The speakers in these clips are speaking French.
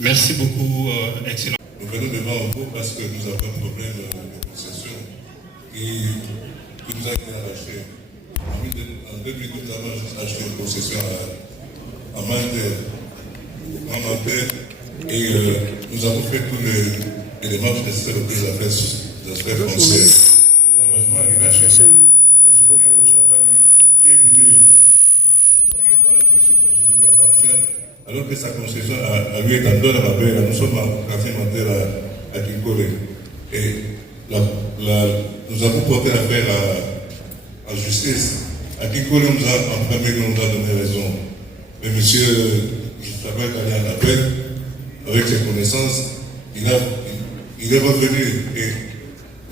Merci beaucoup, Excellent. Nous venons devant vous parce que nous avons un problème de concession qui nous a été arraché. En 2012, nous avons acheté une concession à Mandel, et nous avons fait tous les démarches nécessaires auxquelles les affaires foncières. Malheureusement, il a cherché qui est venu, voilà que cette concession lui appartient, alors que sa concession a lui été en donne à ma belle, nous sommes en quartier Mandel à Kinkole. Et nous avons porté l'affaire à justice. À Kinkole, on nous a enfermé, on nous a donné raison. Mais monsieur, je savais qu'il allait en appel, avec ses connaissances, il est revenu. Et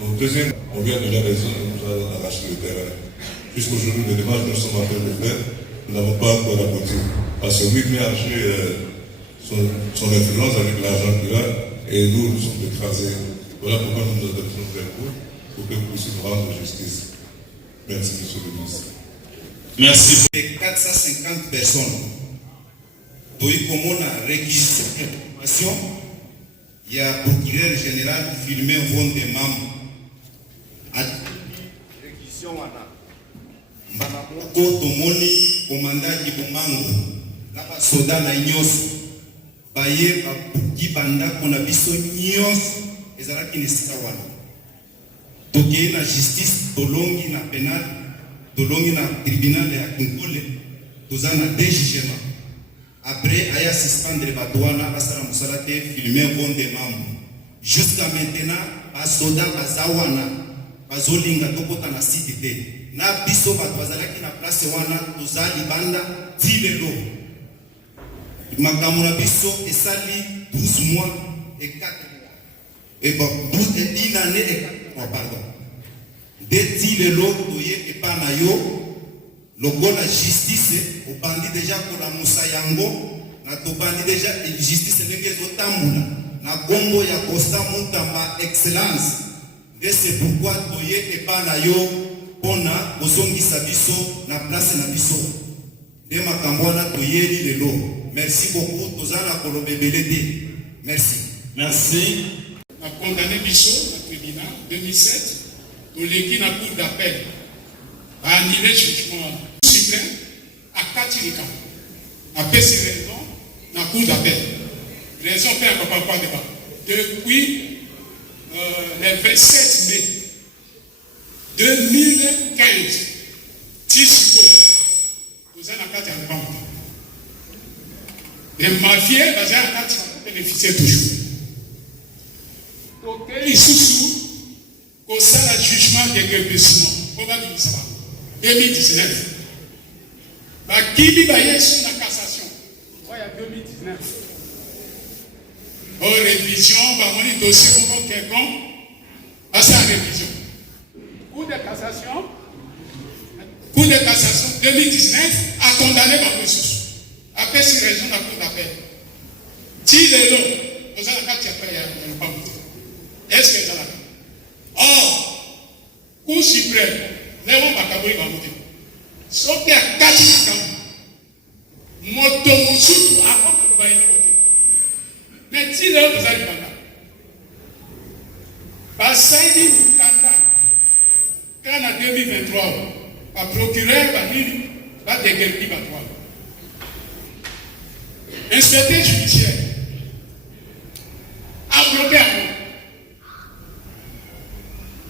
donc, deuxième, on vient déjà raison, on nous a arraché le terrain. Jusqu'aujourd'hui, les démarches nous sommes en train de faire, nous n'avons pas encore abouti. Parce que lui, il a acheté son influence avec l'argent qu'il a, et nous sommes écrasés. Voilà pourquoi nous nous adressons vers vous, pour que vous puissiez nous rendre justice. Merci, monsieur le ministre. Merci. Les 450 personnes, pour y réquisition d'information, il y a le procureur général qui filme un vent des membres. Réquisition wana. Mbako tomoni commandant qui bomango. La soda na nyos. Baye babuki banda kona biso nyos. Ezalaki nesika wana. Tokeye na justice, tolongi na penal, tolongi na tribunal ya Kinkole, toza na deux jugements. Après, aya suspendre batouana, basala musala te, filmer bon des membres. Jusqu'à maintenant, basoda bazawana, bazolinga tokota na site te. Na biso batwazalaki na place wana, toza libanda, tilelo. Makamuna biso, esali 12 mois et 4 mois. Et bon, 1 année et 4 mois, pardon. Dès lelo, toye et panayo, logo la justice, au bandit déjà pour la Moussayango, na to bandit déjà justice nenge zotambula, na gombo ya Costa Moutamba excellence. Et c'est pourquoi toye et panayo, pona, bozongi sabiso, na place na biso. De makambwana toye li lelo. Merci beaucoup, tozana kolobebelede. Merci. Merci. On a condamné Bisso, le tribunal, 2007, au légui na cour d'appel, à annuler le jugement suprême à Katirika. A baissé raison dans la cour d'appel. Raison fait un papa pas débat. Depuis le 27 mai 2015, Tisco, vous avez un cas de vente. Les mafieux, vous avez un cas de bénéficier toujours. Donc, il sous qu'au sein du jugement d'égueulissement, on va dire ça, 2019. Qui dit sur la cassation? Il y a 2019. En révision, on va monter le dossier pour quelqu'un, à sa révision. Cour de cassation 2019 a condamné ma ressource. Après, c'est raison de la cour d'appel. Si les lots, vous avez la carte, il n'y a pas voté. Est-ce que ça l'a fait? Or, Cour suprême, les gens vont voter. Sauf qu'il y a 4 ans. Motomoussou, avant que vous voyez voter. Mais si les gens vous avez voté, Basaïdi Moukanda, quand en 2023, le procureur va déguerpir la toile. Inspecteur judiciaire a bloqué à vous.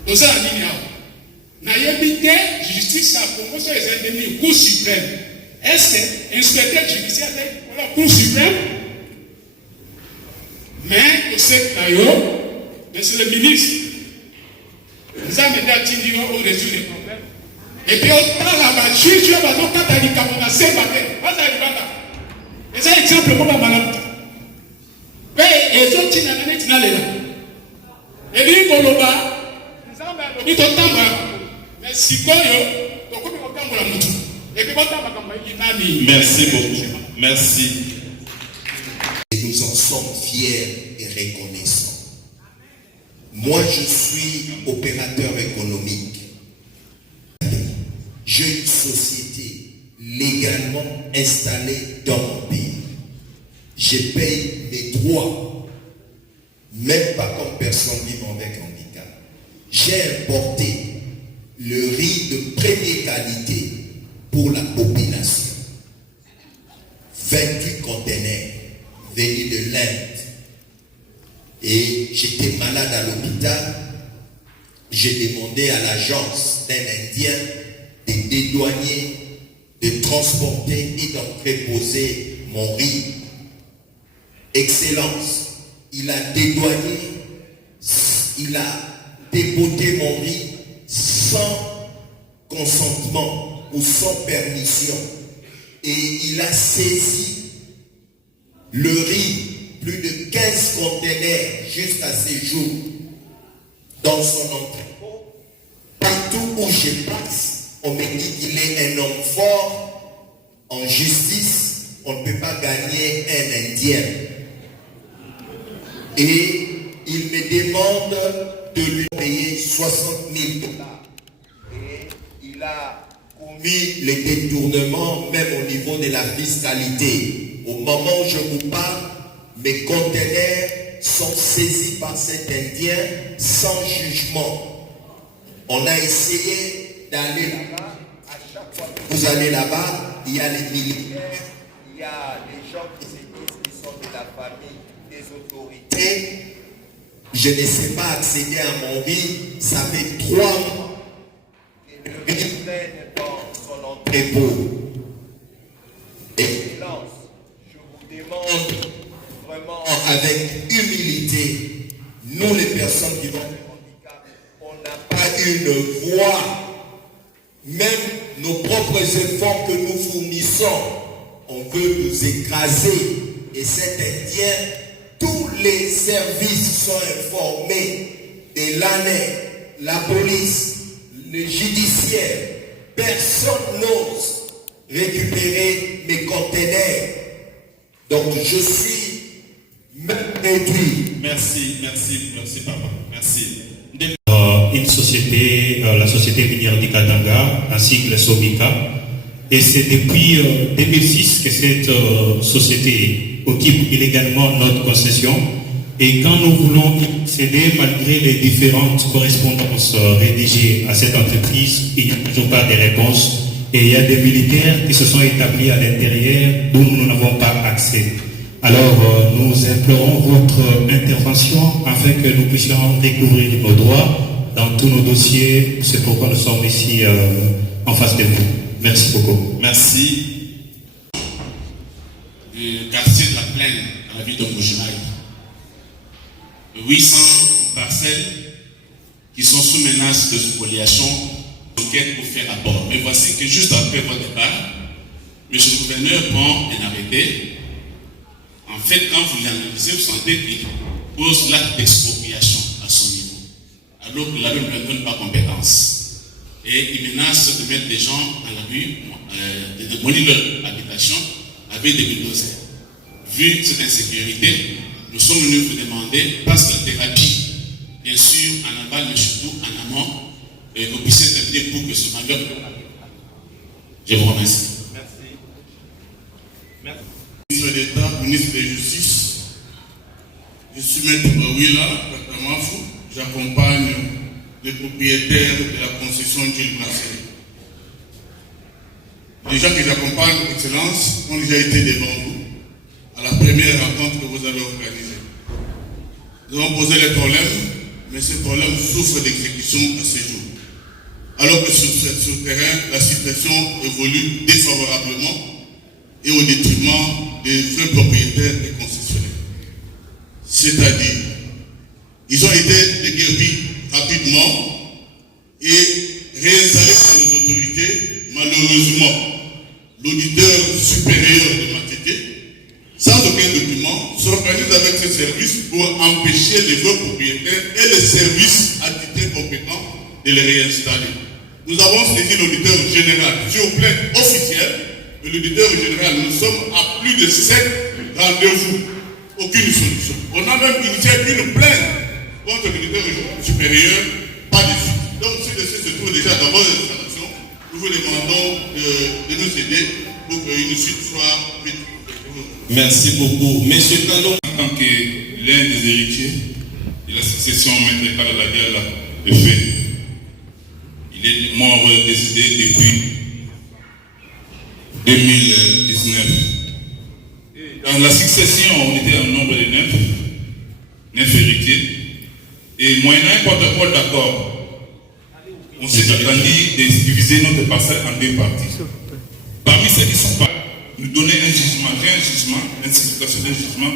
Nous avons dit, nous avons dit que justice a promotion des ennemis, Cour suprême. Est-ce que l'inspecteur judiciaire a la Cour suprême? Mais, au secteur, monsieur le ministre, nous avons dit à Tindio, on résout les problèmes. Et puis, on parle à la juge, on va donc Katali Kamona, c'est ma tête. Pas à l'Ibanda. Et ça, exemple, moi, ma madame. Mais, et donc, tu n'as pas dit, et puis, Koloba, merci beaucoup. Merci. Et nous en sommes fiers et reconnaissants. Moi, je suis opérateur économique. J'ai une société légalement installée dans mon pays. je paye mes droits, même pas comme personne vivant avec handicap. J'ai importé le riz de première qualité pour la population. 28 conteneurs venus de l'Inde. Et j'étais malade à l'hôpital. J'ai demandé à l'agence d'un Indien de dédouaner, de transporter et d'entreposer mon riz. Excellence, il a dédouané, il a dépoté mon riz sans consentement ou sans permission. Et il a saisi le riz, plus de 15 conteneurs jusqu'à ce jour, dans son entrepôt. Partout où je passe, on me dit qu'il est un homme fort. En justice, on ne peut pas gagner un Indien. Et il me demande de lui payer 60 000 $. Et il a commis les détournements même au niveau de la fiscalité. Au moment où je vous parle, mes conteneurs sont saisis par cet Indien sans jugement. On a essayé d'aller là-bas. À chaque fois que vous allez là-bas, il y a les militaires, il y a les gens qui se disent qu'ils sont de la famille des autorités. Je ne sais pas accéder à mon riz. Ça fait 3 mois que le riz traîne dans son entrepôt. Excellence, je vous demande vraiment avec humilité, nous les personnes qui vont avec handicap, on n'a pas une voix. Même nos propres efforts que nous fournissons, on veut nous écraser. Et cet Indien, tous les services sont informés de l'ANER, la police, le judiciaire. Personne n'ose récupérer mes conteneurs. Donc je suis même réduit. Merci, papa. Merci. Une société, la société minière du Katanga, ainsi que le Sobika. Et c'est depuis 2006 que cette société occupe illégalement notre concession. Et quand nous voulons y céder, malgré les différentes correspondances rédigées à cette entreprise, il n'y a toujours pas de réponse. Et il y a des militaires qui se sont établis à l'intérieur d'où nous n'avons pas accès. Alors nous implorons votre intervention afin que nous puissions découvrir nos droits dans tous nos dossiers. C'est pourquoi nous sommes ici en face de vous. Merci beaucoup. Merci. Du quartier de la Plaine, à la ville de Moujimaï. 800 parcelles qui sont sous menace de spoliation, enquête pour faire rapport. Mais voici que juste après votre départ, M. le gouverneur prend un arrêté. En fait, quand vous l'analysez, vous sentez qu'il pose l'acte d'expropriation à son niveau, alors que la loi ne lui donne pas compétence. Et il menace de mettre des gens à la rue, de démolir leur habitation avec des bulldozers. Vu cette insécurité, nous sommes venus vous demander, parce que la thérapie, bien sûr, en aval, mais surtout en amont, vous puissiez intervenir pour que ce malheur. Je vous remercie. Merci. Ministre d'État, ministre de la Justice, je suis maître Bawila Katamafou, j'accompagne les propriétaires de la concession Gilles Brasserie. Les gens que j'accompagne, Excellence, ont déjà été devant vous à la première rencontre que vous avez organisée. Nous avons posé les problèmes, mais ces problèmes souffrent d'exécution à ce jour. Alors que sur ce terrain, la situation évolue défavorablement et au détriment des vrais propriétaires et concessionnaires. C'est-à-dire, ils ont été déguerpis rapidement et réinstallés par les autorités. Malheureusement, l'auditeur supérieur de Matete, sans aucun document, s'organise avec ces services pour empêcher les vrais propriétaires et les services attitrés compétents de les réinstaller. Nous avons saisi l'auditeur général sur plainte officielle. L'auditeur général, nous sommes à plus de 7 rendez-vous, aucune solution. On a même initié une plainte contre l'auditeur supérieur, pas de suite. Donc, si le dossier se trouve déjà dans votre installation, nous vous demandons de nous aider pour qu'une suite soit faite. Merci beaucoup. Monsieur Kalo. En tant que l'un des héritiers de la succession Maître Kala Ladiala est fait. Il est mort décédé depuis 2019. Dans la succession, on était en nombre de 9 héritiers. Et moyennant un protocole d'accord, on s'est attendu de diviser notre parcelle en 2 parties. Parmi ceux qui ne sont pas, nous donner un jugement, une certification d'un jugement,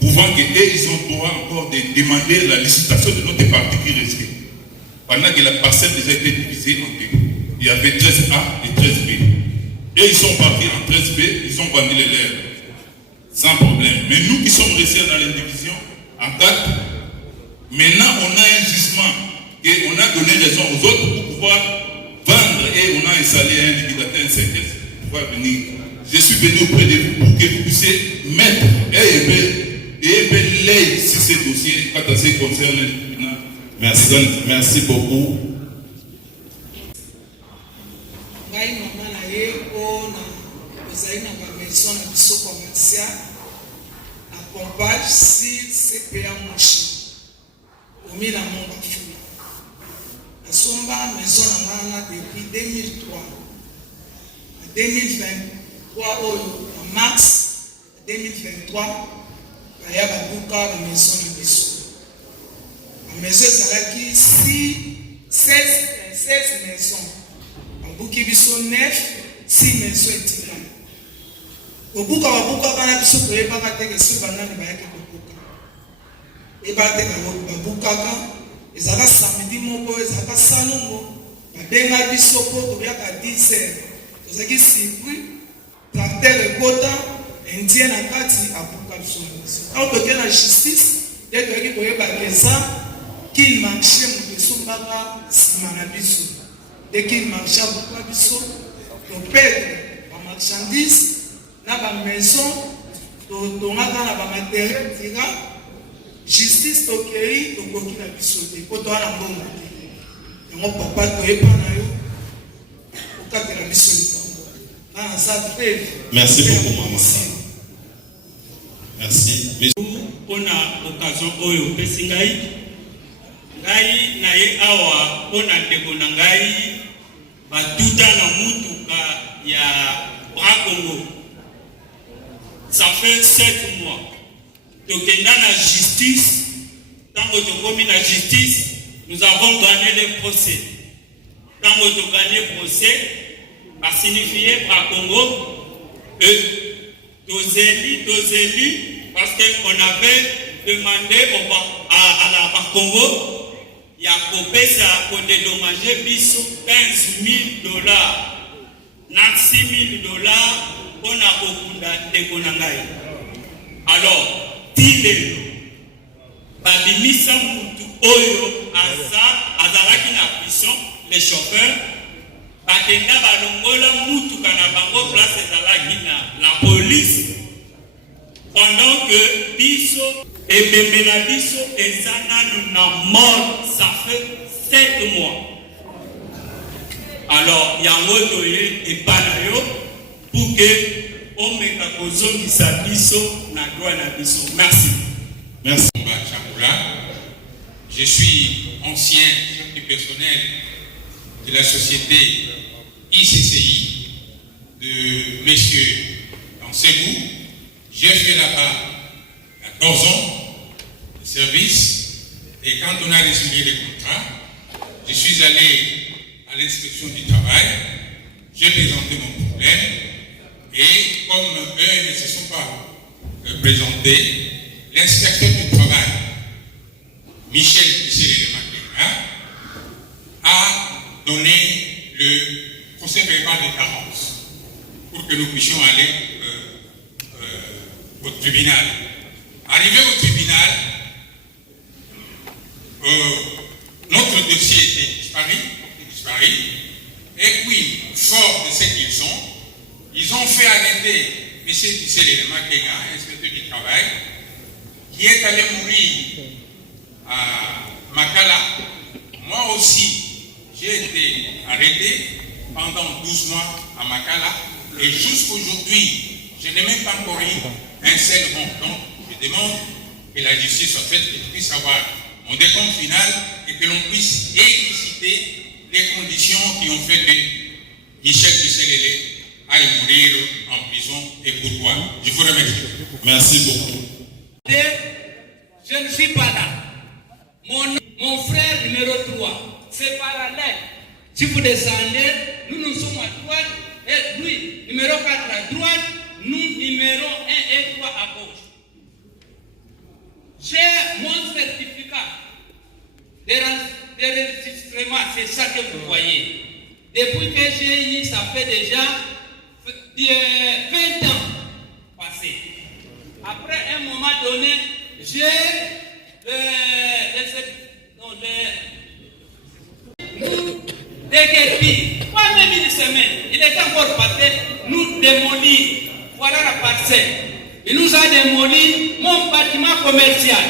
prouvant qu'ils ont droit encore de demander la licitation de notre partie qui restait. Pendant que la parcelle déjà été divisée en 2. Il y avait 13A et 13B. Et ils sont partis en 13B, ils ont vendu les lèvres. Sans problème. Mais nous qui sommes restés dans l'indivision, en 4, maintenant on a un jugement et on a donné raison aux autres pour pouvoir vendre et on a installé un liquidateur, un CRS pour pouvoir venir. Je suis venu auprès de vous pour que vous puissiez mettre et l'aide sur ces dossiers quand ça concerne le tribunal. Merci beaucoup. Pompage sur CPA Moshi. Omi la mon bafou. La somba maison na depuis 2003. En 2023 en mars 2023 il y a beaucoup de maison na biso. La maison ezalaki 16 maisons. En buki biso 9 6 maisons etikali. Obuka wabuka kana biso koyebaka te ke so banani bayaki kobuka ebate babukaka ezaka samedi moko ezaka salongo babenga biso po tobiaka 10 heures tozalaki circuit tracteur ekota indien na kati abuka biso au toke na justice nde toyaki koyebaka eza kil marché moto esombaka nsima na biso nde kil marché abuka biso topedre bamarchandise na ba maison tongaka na ba matériel tira justice tokei tokoki na biso te po towana mbongo te yango papa toyeba na yo okatela biso likambo na naza feve. Merci beaucoup maman. Merci. Mpona occasion oyo opesi ngai na ye awa mpona ndeko na ngai batuta na mutuka ya Bras Congo. Ça fait 7 mois. Donc, dans la justice, dans la justice, nous avons gagné le procès. Dans notre gagné le procès, a signifié par Congo, nos élus, parce qu'on avait demandé à la par Congo, il y a coupé ça pour dédommager biso $15,000. $6,000. On a beaucoup de alors, Tile, Babimisa Moutou Oyo, Azaraki na prison, les chauffeurs, Bakenda Balongola Moutou Kanabango, place la police, pendant que Biso et Bemena Biso et Zana na mort, ça fait 7 mois. Alors, Yangotoye et Panayo, pour que on mette à merci. Merci. Je suis ancien chef du personnel de la société ICCI de M. Ansegou. J'ai fait là-bas 14 ans de service et quand on a résilié les contrats, je suis allé à l'inspection du travail, j'ai présenté mon problème. Et comme eux ne se sont pas présentés, l'inspecteur du travail, Michel a donné le procès verbal de carence pour que nous puissions aller au tribunal. Arrivé au tribunal, notre dossier était disparu, et puis, fort de ce qu'ils sont, ils ont fait arrêter M. Tissé Makenga, inspecteur du travail, qui est allé mourir à Makala. Moi aussi, j'ai été arrêté pendant 12 mois à Makala. Et jusqu'aujourd'hui, je n'ai même pas encore eu un seul rond. Donc, je demande que la justice soit faite, que je puisse avoir mon décompte final et que l'on puisse expliciter les conditions qui ont fait que Michel Kisselele aille mourir en prison et pourquoi. Je vous remercie. Merci beaucoup. Je ne suis pas là. Mon frère numéro 3, c'est parallèle. Si vous descendez, nous sommes à droite, et lui, numéro 4 à droite, nous, numéro 1 et 3 à gauche. J'ai mon certificat d'enregistrement, c'est ça que vous voyez. Depuis que j'ai eu, ça fait déjà 20 ans passés. Après un moment donné, j'ai pas même une semaine, il était encore passé, nous démolir. Voilà la parcelle. Il nous a démoli mon bâtiment commercial.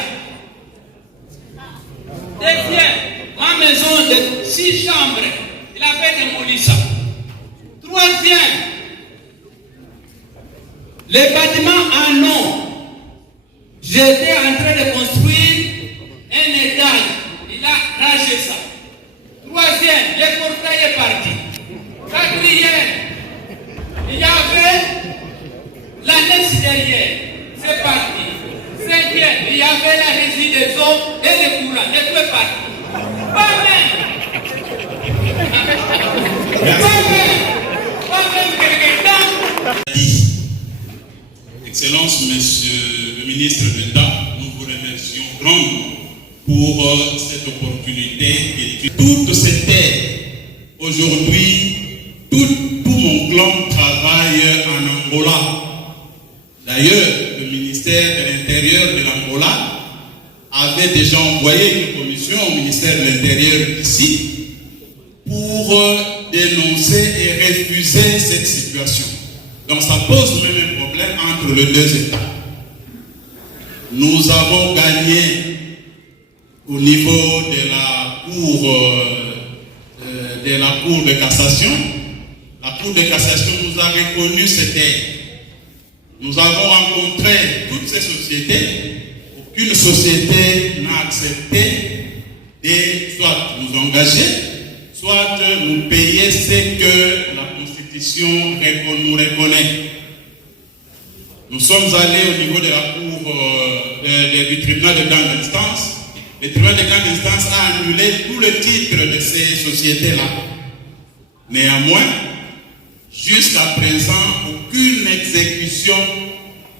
Deuxième, ma maison de 6 chambres, il a fait démolir ça. Troisième, les bâtiments en eau. J'étais en train de construire un étage. Il a rangé ça. Troisième, le portail est parti. Quatrième, il y avait l'annexe derrière. C'est parti. Cinquième, il y avait la régie des eaux et les courants. Les deux est parti. Pas même. Pas même quelque temps. Excellence, Monsieur le ministre d'État, nous vous remercions grandement pour cette opportunité. Toutes ces terres, aujourd'hui, tout mon clan travaille en Angola. D'ailleurs, le ministère de l'Intérieur de l'Angola avait déjà envoyé une commission au ministère de l'Intérieur ici pour dénoncer et refuser cette situation. Donc ça pose même un problème entre les deux États. Nous avons gagné au niveau de la Cour de cassation. La Cour de cassation nous a reconnu cette aide. Nous avons rencontré toutes ces sociétés. Aucune société n'a accepté de soit nous engager, soit nous payer ce que la Constitution nous reconnaît. Nous sommes allés au niveau de la Cour du tribunal de grande instance. Le tribunal de grande instance a annulé tous les titres de ces sociétés-là. Néanmoins, jusqu'à présent, aucune exécution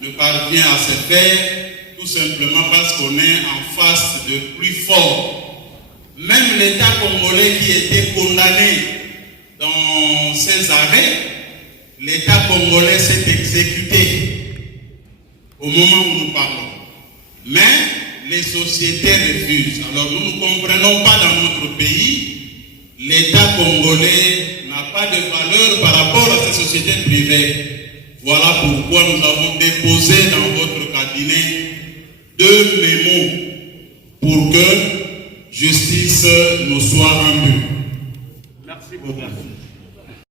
ne parvient à se faire, tout simplement parce qu'on est en face de plus fort. Même l'État congolais qui était condamné dans ces arrêts, l'État congolais s'est exécuté au moment où nous parlons. Mais les sociétés refusent. Alors nous ne comprenons pas dans notre pays, l'État congolais n'a pas de valeur par rapport à ces sociétés privées. Voilà pourquoi nous avons déposé dans votre cabinet 2 mémos pour que justice nous soit rendue. Merci beaucoup.